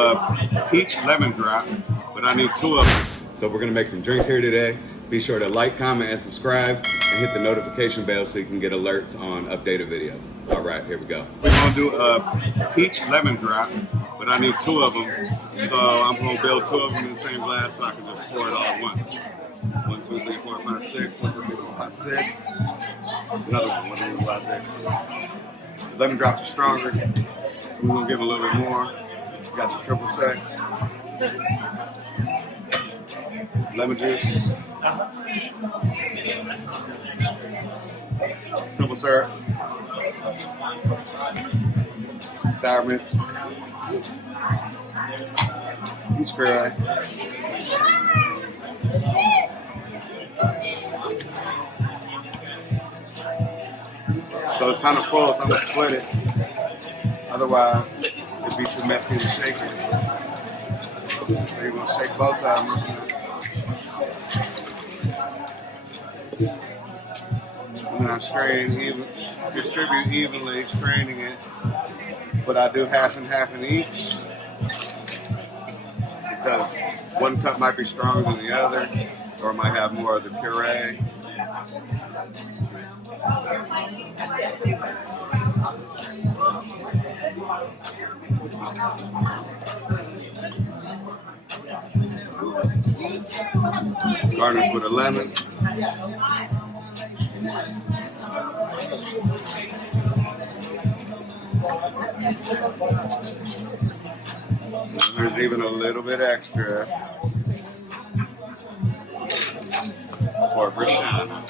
a peach lemon drop, but I need 2 of them. So we're gonna make some drinks here today. Be sure to like, comment, and subscribe, and hit the notification bell so you can get alerts on updated videos. All right, here we go. We're gonna do a peach lemon drop, but I need 2 of them. So I'm gonna build 2 of them in the same glass so I can just pour it all at once. 1, 2, 3, 4, 5, 6. 1, 2, 3, 4, 5, 6. Another one. 1, 2, 3, 4, 5, 6. Lemon drops are stronger. So we're gonna give a little bit more. We got the triple sec. Lemon juice. Simple syrup. Sour mix. Peach puree. So it's kind of full, so I'm gonna split it. Otherwise, it'd be too messy to shake it. So you're gonna shake both of them. And I distribute evenly, straining it. But I do half and half in each. Because one cup might be stronger than the other, or might have more of the puree. Garnish with a lemon. And there's even a little bit extra for Brashana.